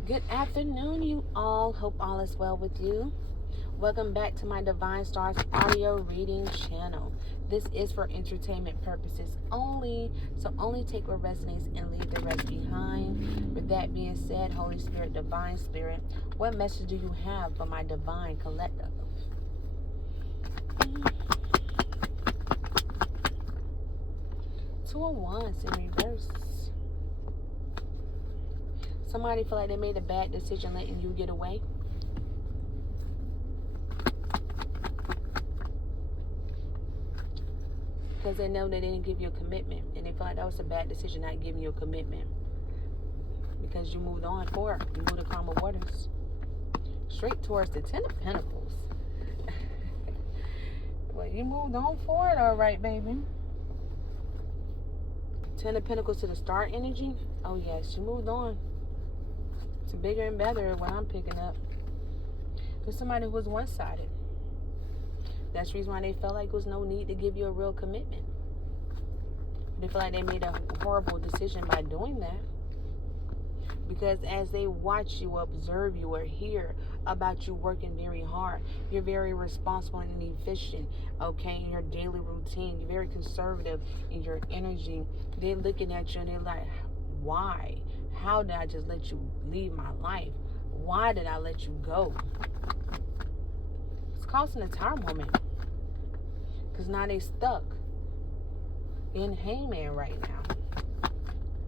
Good afternoon, you all. Hope all is well with you. Welcome back to my Divine Stars audio reading channel. This is for entertainment purposes only, so only take what resonates and leave the rest behind. With that being said, Holy Spirit, Divine Spirit, what message do you have for my Divine Collective? Two of Wands in reverse. Somebody feel like they made a bad decision letting you get away. Because they know they didn't give you a commitment. And they feel like that was a bad decision not giving you a commitment. Because you moved on forward. You moved to calmer waters. Straight towards the Ten of Pentacles. Well, you moved on forward, all right, baby. Ten of Pentacles to the Star energy. Oh, yes, you moved on. To bigger and better, what I'm picking up. There's somebody who was one-sided. That's the reason why they felt like there was no need to give you a real commitment. They feel like they made a horrible decision by doing that. Because as they watch you, observe you, or hear about you working very hard, you're very responsible and efficient, okay, in your daily routine. You're very conservative in your energy. They're looking at you and they're like, why? How did I just let you leave my life? Why did I let you go? It's causing a tower moment. Because now they stuck in Hangman right now.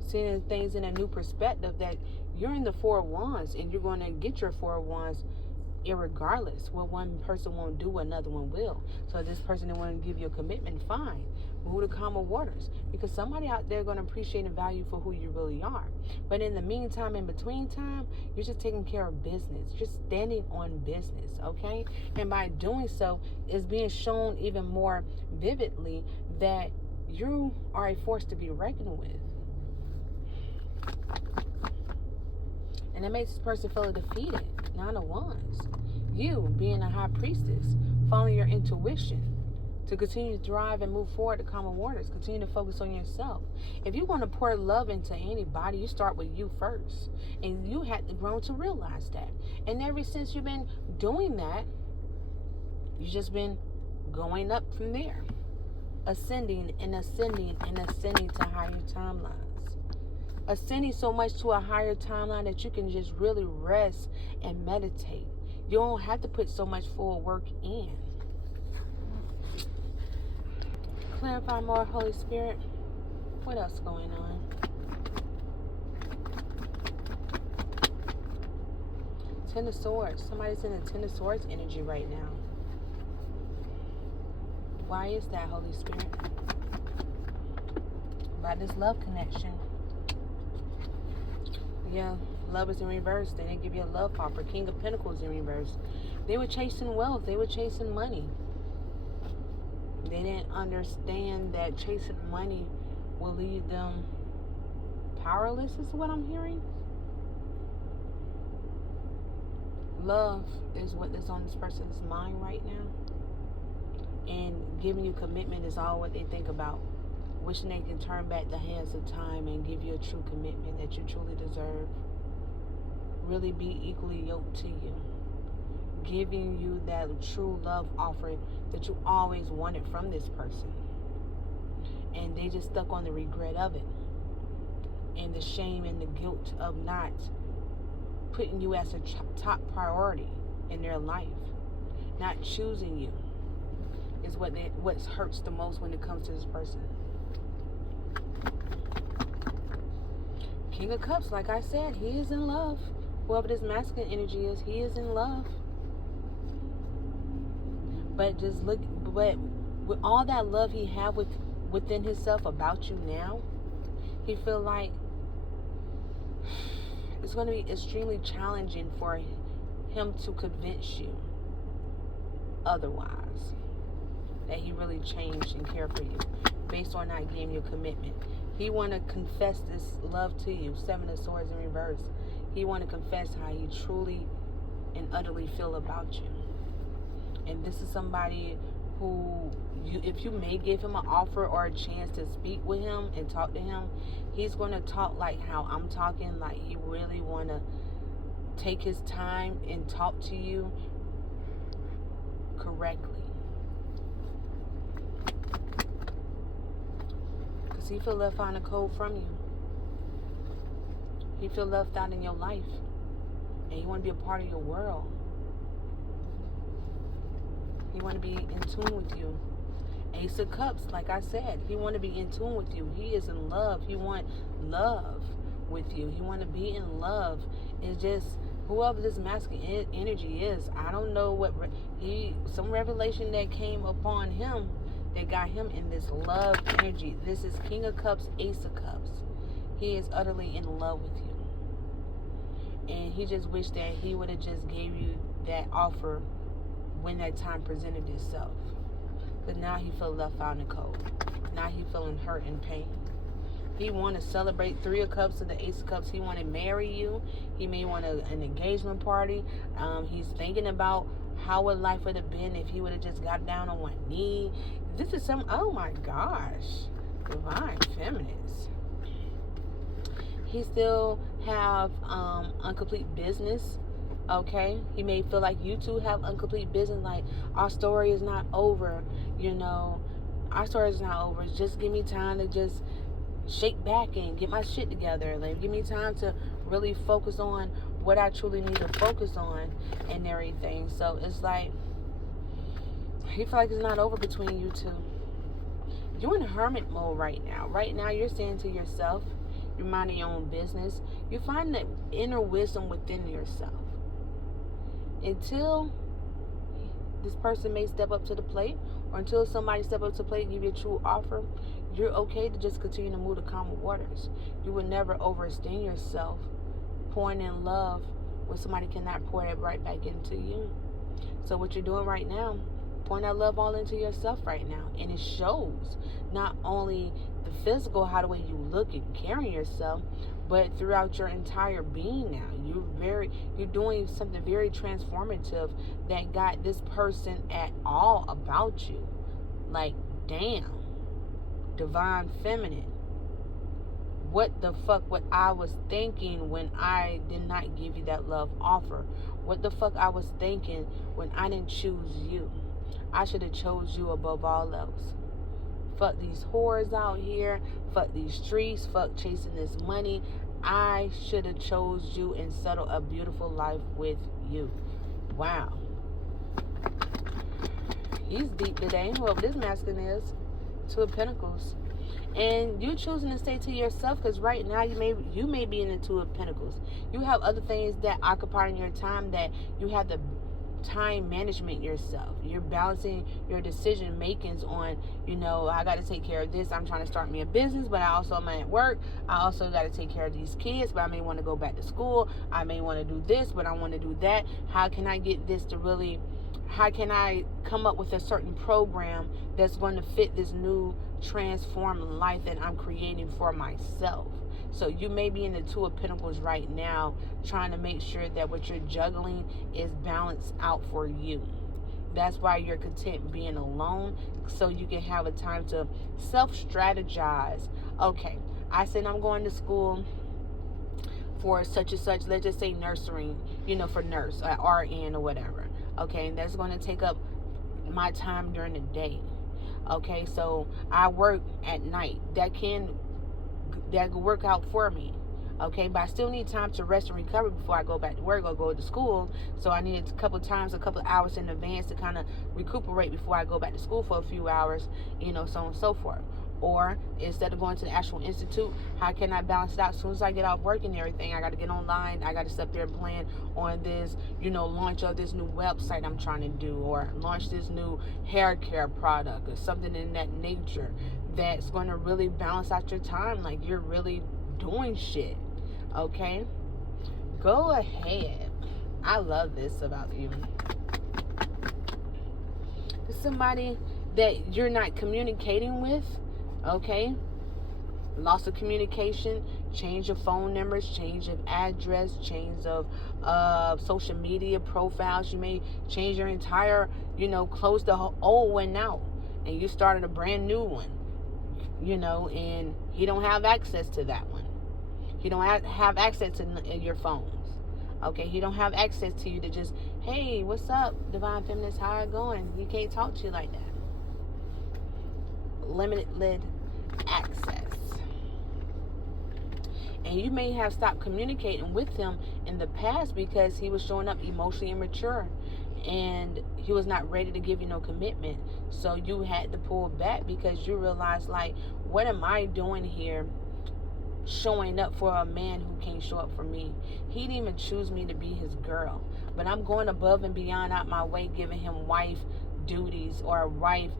Seeing things in a new perspective, that you're in the Four of Wands and you're going to get your Four of Wands irregardless. What one person won't do, another one will. So if this person didn't want to give you a commitment, fine. Move to calmer waters. Because somebody out there going to appreciate and value for who you really are. But in the meantime, in between time, you're just taking care of business. Just standing on business, okay? And by doing so, it's being shown even more vividly that you are a force to be reckoned with. And it makes this person feel defeated. Nine of Wands. You, being a high priestess, following your intuition to continue to thrive and move forward to calmer waters. Continue to focus on yourself. If you want to pour love into anybody, you start with you first. And you had to grow to realize that. And ever since you've been doing that, you've just been going up from there. Ascending and ascending and ascending to higher timelines. Ascending so much to a higher timeline that you can just really rest and meditate. You don't have to put so much full work in. Clarify more, Holy Spirit. What else going on? Ten of Swords. Somebody's in the Ten of Swords energy right now. Why is that, Holy Spirit? About this love connection. Yeah, love is in reverse. They didn't give you a love offer. King of Pentacles in reverse. They were chasing wealth. They were chasing money. They didn't understand that chasing money will leave them powerless, is what I'm hearing. Love is what is on this person's mind right now. And giving you commitment is all what they think about. Wishing they can turn back the hands of time and give you a true commitment that you truly deserve. Really be equally yoked to you. Giving you that true love offer that you always wanted from this person. And they just stuck on the regret of it. And the shame and the guilt of not putting you as a top priority in their life. Not choosing you is what hurts the most when it comes to this person. King of Cups, like I said, he is in love. Whoever this masculine energy is, he is in love. But with all that love he had within himself about you now, he feel like it's going to be extremely challenging for him to convince you otherwise. That he really changed and cared for you based on not giving you a commitment. He want to confess this love to you. Seven of Swords in reverse. He want to confess how he truly and utterly feel about you. And this is somebody who, if you may give him an offer or a chance to speak with him and talk to him, he's going to talk like how I'm talking, like he really want to take his time and talk to you correctly. Because he feel left out in the cold from you. He feel left out in your life. And he want to be a part of your world. He want to be in tune with you. Ace of Cups, like I said, he want to be in tune with you. He is in love. He want love with you. He want to be in love. It's just whoever this masculine energy is, I don't know what some revelation that came upon him that got him in this love energy. This is King of Cups, Ace of Cups. He is utterly in love with you. And he just wished that he would have just gave you that offer when that time presented itself. But now he feel left out in the cold. Now he feeling hurt and pain. He want to celebrate 3 of Cups to the Ace of Cups. He want to marry you. He may want an engagement party. He's thinking about how would life would have been if he would have just got down on one knee. This is oh my gosh. Divine Feminines. He still have incomplete business. Okay, he may feel like you two have incomplete business, like our story is not over, our story is not over. Just give me time to just shake back and get my shit together. Like, give me time to really focus on what I truly need to focus on and everything. So it's like, he feel like it's not over between you two. You're in hermit mode right now. Right now, you're saying to yourself, you're minding your own business. You find that inner wisdom within yourself. Until this person may step up to the plate, or until somebody step up to the plate and give you a true offer, you're okay to just continue to move the calm waters. You will never overextend yourself pouring in love when somebody cannot pour that right back into you. So what you're doing right now, pouring that love all into yourself right now. And it shows not only the physical, how the way you look and carry yourself, but throughout your entire being now. You're doing something very transformative that got this person at all about you. Like, damn. Divine Feminine. What the fuck what I was thinking when I did not give you that love offer? What the fuck I was thinking when I didn't choose you? I should have chose you above all else. Fuck these whores out here. Fuck these streets. Fuck chasing this money. I should have chose you and settled a beautiful life with you. Wow. He's deep today. Whoever this masculine is. 2 of Pentacles. And you're choosing to stay to yourself because right now you may be in the 2 of Pentacles. You have other things that occupy your time that you have the time management yourself. You're balancing your decision makings on, I got to take care of this. I'm trying to start me a business, but I also am at work. I also got to take care of these kids, but I may want to go back to school. I may want to do this, but I want to do that. How can I get this to really, how can I come up with a certain program that's going to fit this new transformed life that I'm creating for myself? So you may be in the 2 of Pentacles right now, trying to make sure that what you're juggling is balanced out for you. That's why you're content being alone, so you can have a time to self-strategize. Okay, I said I'm going to school for such and such, let's just say nursery, for nurse, RN or whatever. Okay, and that's going to take up my time during the day. Okay, so I work at night. That can work out for me. Okay, but I still need time to rest and recover before I go back to work or go to school. So I need a couple of hours in advance to kind of recuperate before I go back to school for a few hours, so on and so forth. Or instead of going to the actual institute, how can I balance it out? As soon as I get off work and everything, I got to get online. I got to sit there and plan on this, launch of this new website I'm trying to do, or launch this new hair care product or something in that nature that's going to really balance out your time. Like, you're really doing shit. Okay? Go ahead. I love this about you. It's somebody that you're not communicating with. Okay, loss of communication, change of phone numbers, change of address, change of social media profiles. You may change your entire, close the old one out, and you started a brand new one, and he don't have access to that one. He don't have access to your phones. Okay, he don't have access to you to just, hey, what's up, divine feminist, how it going? He can't talk to you like that. Limited access. And you may have stopped communicating with him in the past because he was showing up emotionally immature and he was not ready to give you no commitment. So you had to pull back because you realized, like, what am I doing here showing up for a man who can't show up for me? He didn't even choose me to be his girl, but I'm going above and beyond out my way, giving him wife duties or wife,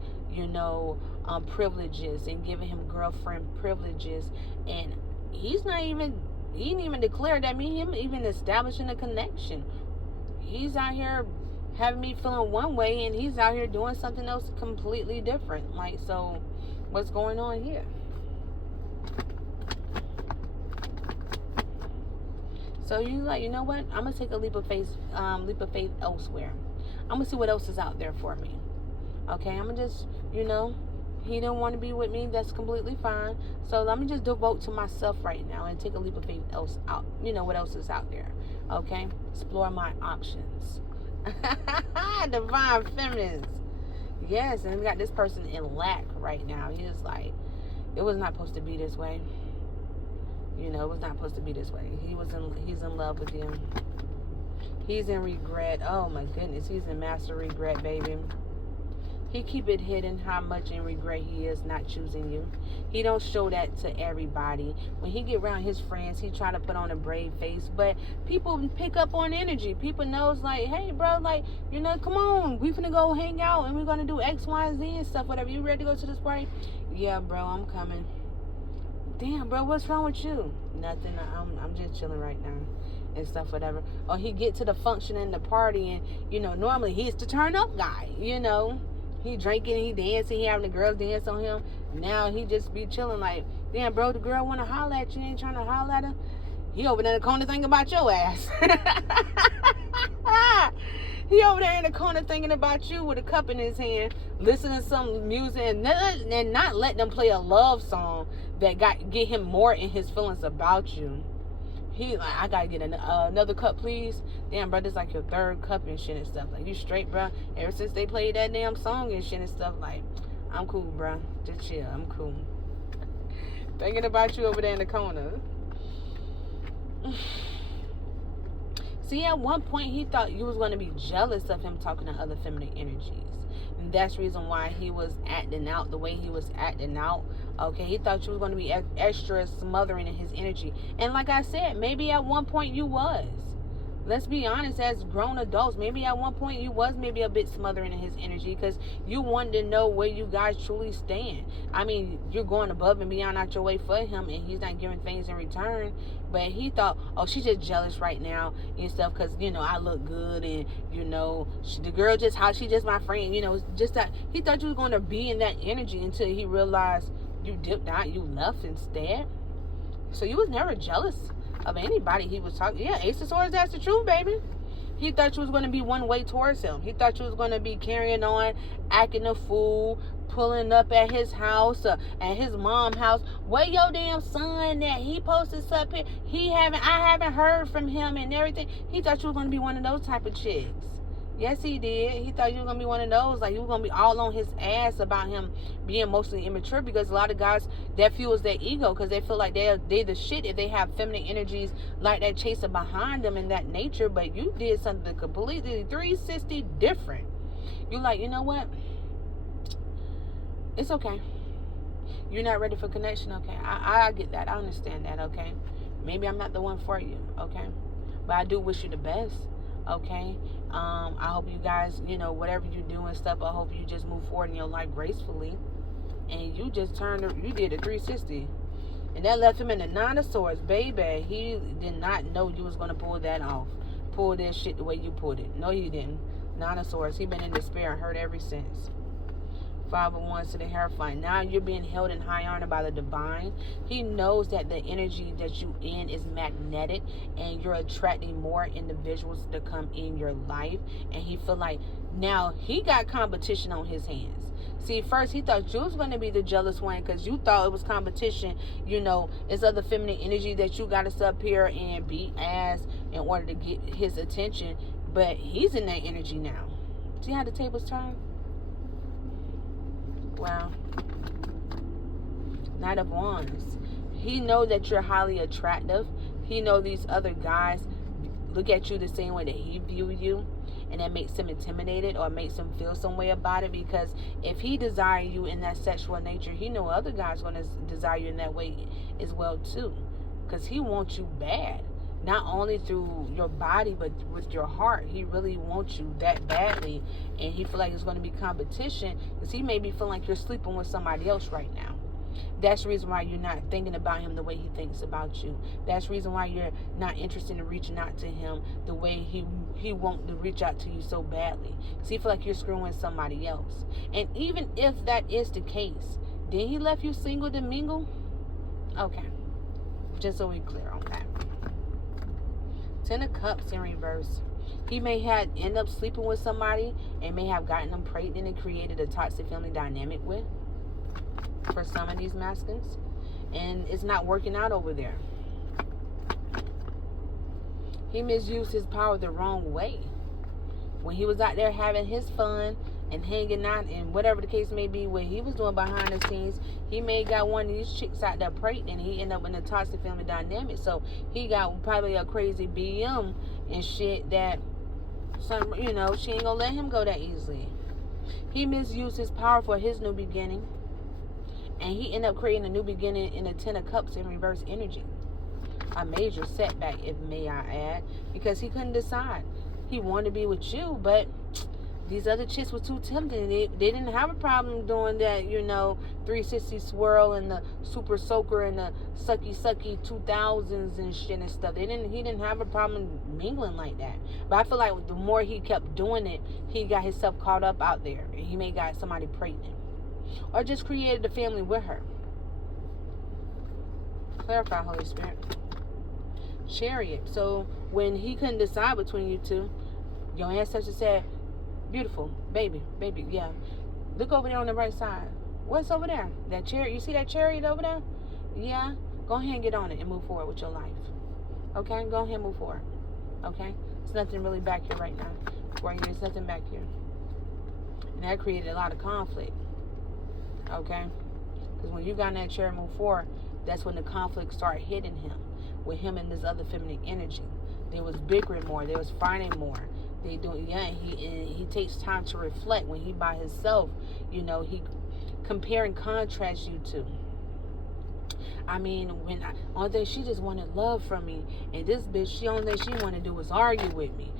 privileges, and giving him girlfriend privileges. And he didn't even declare that, him even establishing a connection. He's out here having me feeling one way, and he's out here doing something else completely different. Like, so what's going on here? So you like, you know what? I'm gonna take a leap of faith elsewhere. I'm gonna see what else is out there for me. Okay, I'm gonna just, he didn't want to be with me. That's completely fine. So let me just devote to myself right now and take a leap of faith what else is out there. Okay, explore my options. Divine feminist. Yes, and we got this person in lack right now. He is like, it was not supposed to be this way. It was not supposed to be this way. He's in love with you. He's in regret. Oh my goodness, he's in master regret, baby. He keep it hidden how much in regret he is not choosing you. He don't show that to everybody. When he get around his friends, he try to put on a brave face, but people pick up on energy. People knows, like, hey bro, like, come on, we finna go hang out and we're gonna do X, Y, and Z and stuff, whatever. You ready to go to this party? Yeah, bro, I'm coming. Damn, bro, what's wrong with you? Nothing. I'm just chilling right now and stuff, whatever. Or he get to the function and the party, and normally he's the turn up guy. He drinking, he dancing, he having the girls dance on him. Now he just be chilling like, damn, bro, the girl want to holler at you, ain't trying to holler at her. He over there in the corner thinking about your ass. He over there in the corner thinking about you with a cup in his hand, listening to some music, and not letting them play a love song that get him more in his feelings about you. He like, I gotta get another cup, please. Damn, bro, this like your third cup and shit and stuff. Like, you straight, bro? Ever since they played that damn song and shit and stuff, like, I'm cool, bro. Just chill. I'm cool. Thinking about you over there in the corner. See, at one point, he thought you was going to be jealous of him talking to other feminine energies. And that's the reason why he was acting out the way he was acting out. Okay, he thought you was going to be extra smothering in his energy. And like I said, maybe at one point you was. Let's be honest, as grown adults, maybe at one point you was maybe a bit smothering in his energy because you wanted to know where you guys truly stand. I mean, you're going above and beyond out your way for him, and he's not giving things in return. But he thought, oh, she's just jealous right now and stuff because, I look good, and, the girl she just my friend, just that. He thought you was going to be in that energy until he realized you dipped out, you left instead. So you was never jealous of anybody he was talking. Yeah, Ace of Swords, that's the truth, baby. He thought you was going to be one way towards him. He thought you was going to be carrying on, acting a fool, pulling up at his house, at his mom's house. Where your damn son that he posted up here? I haven't heard from him and everything. He thought you was going to be one of those type of chicks. Yes, he did. He thought you were going to be one of those. Like, you were going to be all on his ass about him being emotionally immature, because a lot of guys, that fuels their ego because they feel like they're the shit if they have feminine energies like that chasing behind them in that nature. But you did something completely 360 different. You're like, you know what? It's okay. You're not ready for connection, okay? I get that. I understand that, okay? Maybe I'm not the one for you, okay? But I do wish you the best. Okay, I hope you guys, whatever you do and stuff, I hope you just move forward in your life gracefully. And you just you did a 360. And that left him in the 9 of Swords, baby. He did not know you was going to pull that off. Pull that shit the way you pulled it. No, you didn't. 9 of Swords. He been in despair and hurt ever since. 5 of Wands to the Hierophant. Now you're being held in high honor by the divine. He knows that the energy that you in is magnetic, and you're attracting more individuals to come in your life. And he feel like now he got competition on his hands. See, first he thought you was going to be the jealous one because you thought it was competition. It's other feminine energy that you got to sit up here and beat ass in order to get his attention. But he's in that energy now. See how the tables turn? Wow. Knight of Wands. He know that you're highly attractive. He know these other guys look at you the same way that he view you, and that makes him intimidated or makes him feel some way about it, because if he desire you in that sexual nature, he know other guys going to desire you in that way as well too, because he wants you bad, not only through your body but with your heart. He really wants you that badly, and he feel like it's going to be competition, because he may be feeling like you're sleeping with somebody else right now. That's the reason why you're not thinking about him the way he thinks about you. That's the reason why you're not interested in reaching out to him the way he wants to reach out to you so badly. Because he feel like you're screwing with somebody else. And even if that is the case, then he left you single to mingle? Okay. Just so we're clear on that. 10 of Cups in reverse. He may have end up sleeping with somebody and may have gotten them pregnant and created a toxic family dynamic with, for some of these masculines, and it's not working out over there. He misused his power the wrong way. When he was out there having his fun and hanging out and whatever the case may be, what he was doing behind the scenes, he may got one of these chicks out there pregnant, and he ended up in a toxic family dynamic. So he got probably a crazy BM and shit that some, she ain't gonna let him go that easily. He misused his power for his new beginning, and he ended up creating a new beginning in a 10 of Cups in reverse energy. A major setback, if may I add, because he couldn't decide. He wanted to be with you, but these other chicks were too tempting. They didn't have a problem doing that, 360 swirl and the super soaker and the sucky 2000s and shit and stuff. He didn't have a problem mingling like that. But I feel like the more he kept doing it, he got himself caught up out there, and he may got somebody pregnant, or just created a family with her. Clarify, Holy Spirit. Chariot. So when he couldn't decide between you two, your ancestor said, beautiful, baby, yeah. Look over there on the right side. What's over there? That chariot. You see that chariot over there? Yeah. Go ahead and get on it and move forward with your life. Okay? Go ahead and move forward. Okay? There's nothing really back here right now. There's nothing back here. And that created a lot of conflict. Okay? Because when you got in that chair and move forward, that's when the conflict started hitting him. With him and this other feminine energy. There was bickering more. There was fighting more. He takes time to reflect when he by himself. He compare and contrast you two. I mean, only thing she just wanted love from me, and this bitch, only thing she wanted to do was argue with me.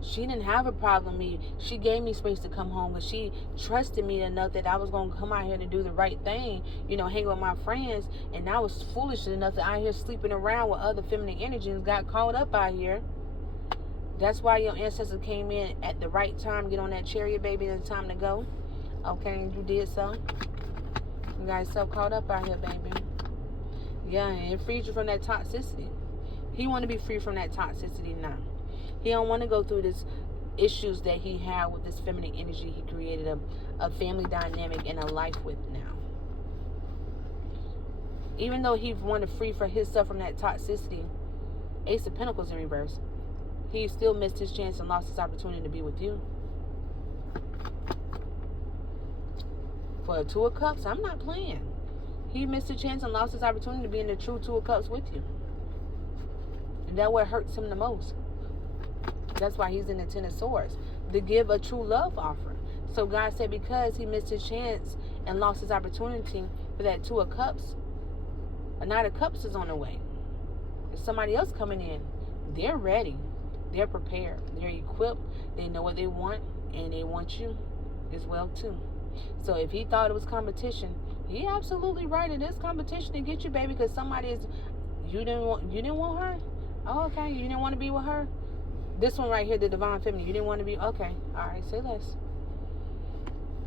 She didn't have a problem with me. She gave me space to come home, because she trusted me enough that I was gonna come out here to do the right thing. Hang with my friends, and I was foolish enough that out here sleeping around with other feminine energies, got caught up out here. That's why your ancestors came in at the right time. Get on that chariot, baby. It's time to go. Okay, you did so. You got yourself caught up out here, baby. Yeah, and it frees you from that toxicity. He want to be free from that toxicity now. He don't want to go through this issues that he had with this feminine energy he created a family dynamic and a life with now. Even though he wanted free for himself from that toxicity, Ace of Pentacles in reverse, he still missed his chance and lost his opportunity to be with you. For a 2 of Cups, I'm not playing. He missed a chance and lost his opportunity to be in the true 2 of Cups with you. And that's what hurts him the most. That's why he's in the 10 of Swords. To give a true love offer. So God said because he missed his chance and lost his opportunity for that 2 of Cups, a Knight of Cups is on the way. There's somebody else coming in. They're ready. They're prepared. They're equipped. They know what they want. And they want you as well too. So if he thought it was competition, he absolutely right. It is competition to get you, baby, because somebody is. You didn't want her? Oh, okay. You didn't want to be with her? This one right here, the Divine Feminine. You didn't want to be. Okay. All right. Say less.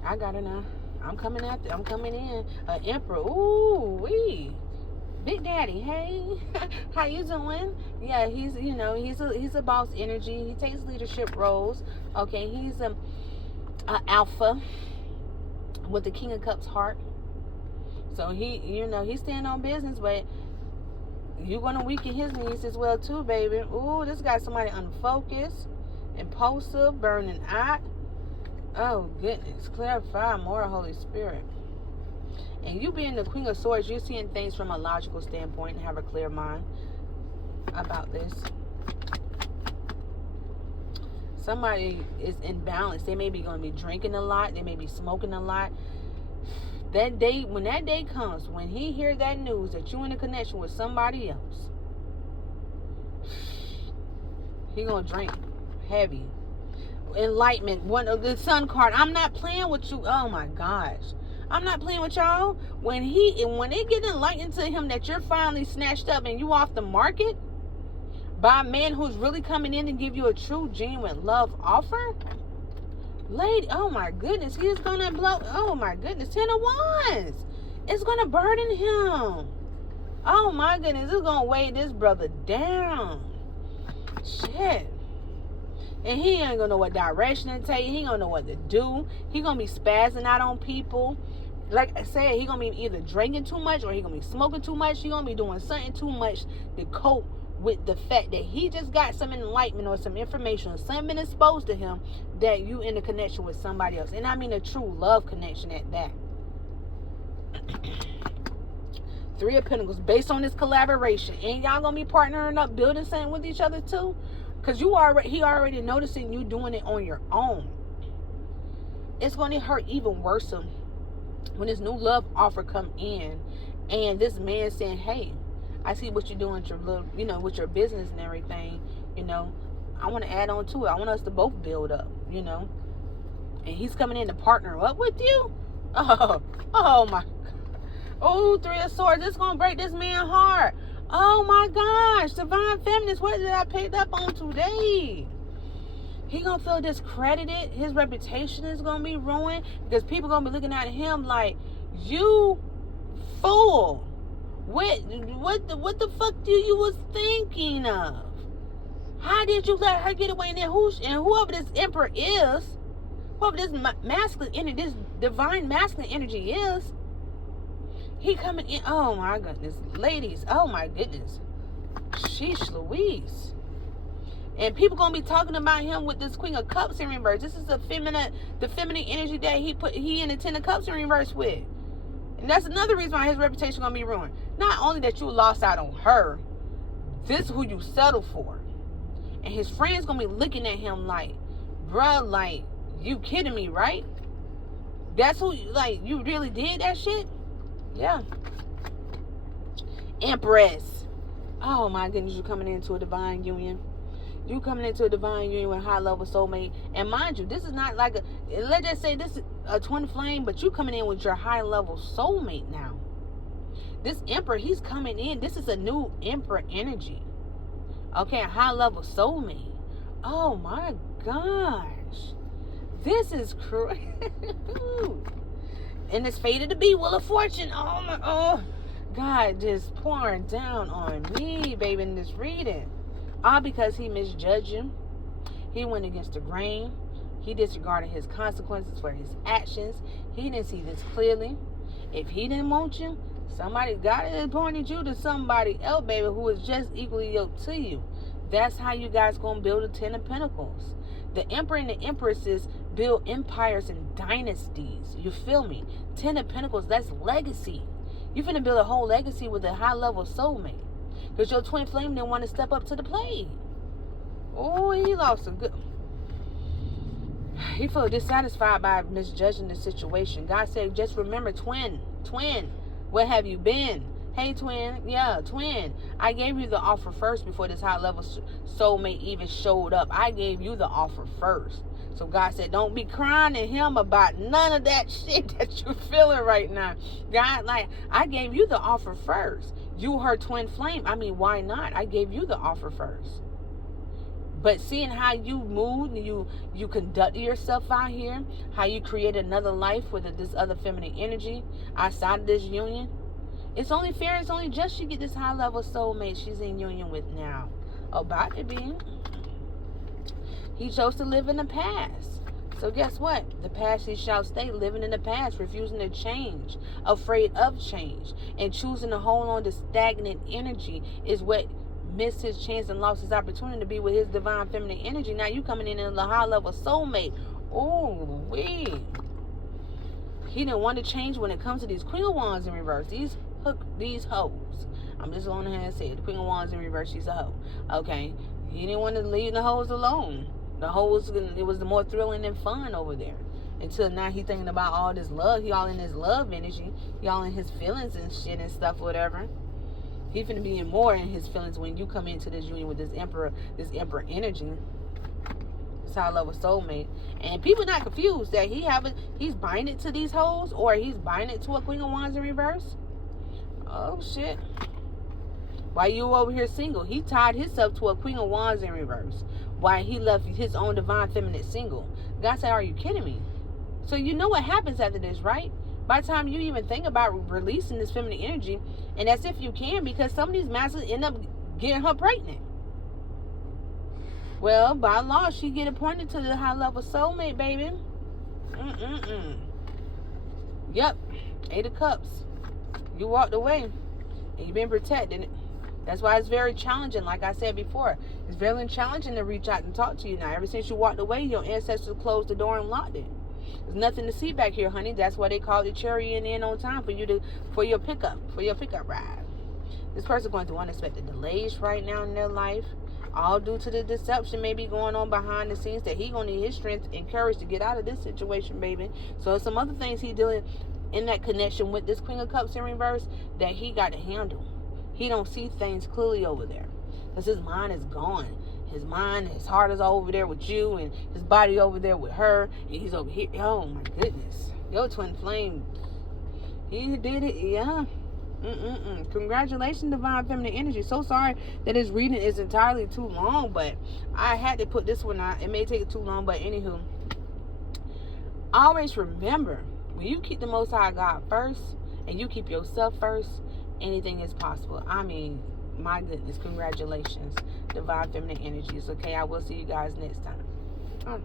I got her now. I'm coming in. Emperor. Ooh, wee. Big Daddy, hey, how you doing? Yeah, he's a boss energy. He takes leadership roles. Okay, he's a alpha with the King of Cups heart. So he stand on business, but you're going to weaken his needs as well too, baby. Ooh, this guy's somebody unfocused, impulsive, burning out. Oh, goodness. Clarify more, Holy Spirit. And you being the Queen of Swords, you're seeing things from a logical standpoint and have a clear mind about this. Somebody is imbalanced. They may be going to be drinking a lot. They may be smoking a lot. That day, when that day comes, when he hears that news that you're in a connection with somebody else, he going to drink heavy. Enlightenment, one of the Sun card. I'm not playing with you. Oh my gosh. I'm not playing with y'all. When it get enlightened to him that you're finally snatched up and you off the market by a man who's really coming in and give you a true, genuine love offer, lady, oh my goodness, he is gonna blow. Oh my goodness, 10 of Wands. It's gonna burden him. Oh my goodness, it's gonna weigh this brother down. Shit. And he ain't gonna know what direction to take. He ain't gonna know what to do. He gonna be spazzing out on people. Like I said, he gonna be either drinking too much or he gonna be smoking too much. He gonna be doing something too much to cope with the fact that he just got some enlightenment or some information or something been exposed to him that you in a connection with somebody else. And I mean a true love connection at that. 3 of Pentacles, based on this collaboration. And y'all gonna be partnering up, building something with each other too? Because he already noticing you doing it on your own. It's going to hurt even worse when this new love offer come in and this man saying, hey, I see what you're doing with your little, with your business and everything, I want to add on to it. I want us to both build up, and he's coming in to partner up with you. Oh my God. Oh, 3 of Swords. It's going to break this man's heart. Oh my gosh, Divine Feminist, what did I pick up on today? He gonna feel discredited. His reputation is gonna be ruined because people gonna be looking at him like, you fool. What the fuck do you was thinking of? How did you let her get away? And then whoever this Emperor is, whoever this masculine energy, this divine masculine energy is, he coming in. Oh my goodness, ladies. Oh my goodness. Sheesh Louise. And people gonna be talking about him with this Queen of Cups in reverse. This is the feminine energy that he in the 10 of Cups in reverse with. And that's another reason why his reputation gonna be ruined. Not only that you lost out on her, this is who you settled for. And his friends gonna be looking at him like, bruh, like, you kidding me, right? That's who, like, you really did that shit? Yeah. Empress. Oh my goodness, you're coming into a divine union. You coming into a divine union with high level soulmate. And mind you, this is not like let's just say this is a twin flame, but you coming in with your high level soulmate now. This Emperor, he's coming in. This is a new Emperor energy. Okay, a high level soulmate. Oh my gosh. This is crazy. And it's fated to be Wheel of Fortune. Oh God, just pouring down on me, baby, in this reading. All because he misjudged him. He went against the grain. He disregarded his consequences for his actions. He didn't see this clearly. If he didn't want you, God had pointed you to somebody else, baby, who is just equally yoked to you. That's how you guys gonna build a 10 of Pentacles. The Emperor and the Empresses build empires and dynasties. You feel me? 10 of Pentacles, that's legacy. You finna build a whole legacy with a high level soulmate. Because your twin flame didn't want to step up to the plate. Oh, he lost a good... He felt dissatisfied by misjudging the situation. God said, just remember, twin, where have you been? Hey, twin, yeah, twin. I gave you the offer first before this high level soulmate even showed up. I gave you the offer first. So God said, don't be crying to him about none of that shit that you're feeling right now. God, like, I gave you the offer first. You her twin flame. I mean, why not? I gave you the offer first. But seeing how you moved, you conducted yourself out here, how you created another life with this other feminine energy outside of this union, it's only fair, it's only just you get this high level soulmate she's in union with now. About to be. He chose to live in the past. So guess what? The past he shall stay, living in the past, refusing to change, afraid of change, and choosing to hold on to stagnant energy is what missed his chance and lost his opportunity to be with his divine feminine energy. Now you coming in the high level soulmate. Oh, wait. He didn't want to change when it comes to these Queen of Wands in reverse. These hoes. I'm just going ahead and say it. The Queen of Wands in reverse, she's a hoe. Okay. He didn't want to leave the hoes alone. The hoes, it was the more thrilling and fun over there. Until now he thinking about all this love. He all in his love energy. He all in his feelings and shit and stuff, whatever. He finna be more in his feelings when you come into this union with this emperor energy. It's how I love a soulmate. And people not confused that he's binding to these hoes or he's binding to a Queen of Wands in reverse. Oh shit. Why you over here single? He tied himself to a Queen of Wands in reverse. Why he left his own divine feminine single. God said, are you kidding me? So you know what happens after this, right? By the time you even think about releasing this feminine energy, and that's if you can, because some of these masters end up getting her pregnant. Well, by law, she get appointed to the high level soulmate, baby. Yep. 8 of Cups. You walked away, and you've been protected. That's why it's very challenging. Like I said before, it's very challenging to reach out and talk to you now. Ever since you walked away, your ancestors closed the door and locked it. There's nothing to see back here, honey. That's why they call the chariot in on time for your pickup ride. This person going through unexpected delays right now in their life, all due to the deception maybe going on behind the scenes that he gonna need his strength and courage to get out of this situation, baby. So some other things he dealing in that connection with this Queen of Cups in reverse that he got to handle. He don't see things clearly over there because his mind is gone. His mind, his heart is over there with you, and his body over there with her, and he's over here. Oh my goodness, your twin flame, he did it, yeah. Congratulations, divine feminine energy. So sorry that this reading is entirely too long, but I had to put this one out. It may take too long, but anywho, always remember, when you keep the Most High God first and you keep yourself first, anything is possible. I mean, my goodness, congratulations, divine feminine energies. Okay, I will see you guys next time.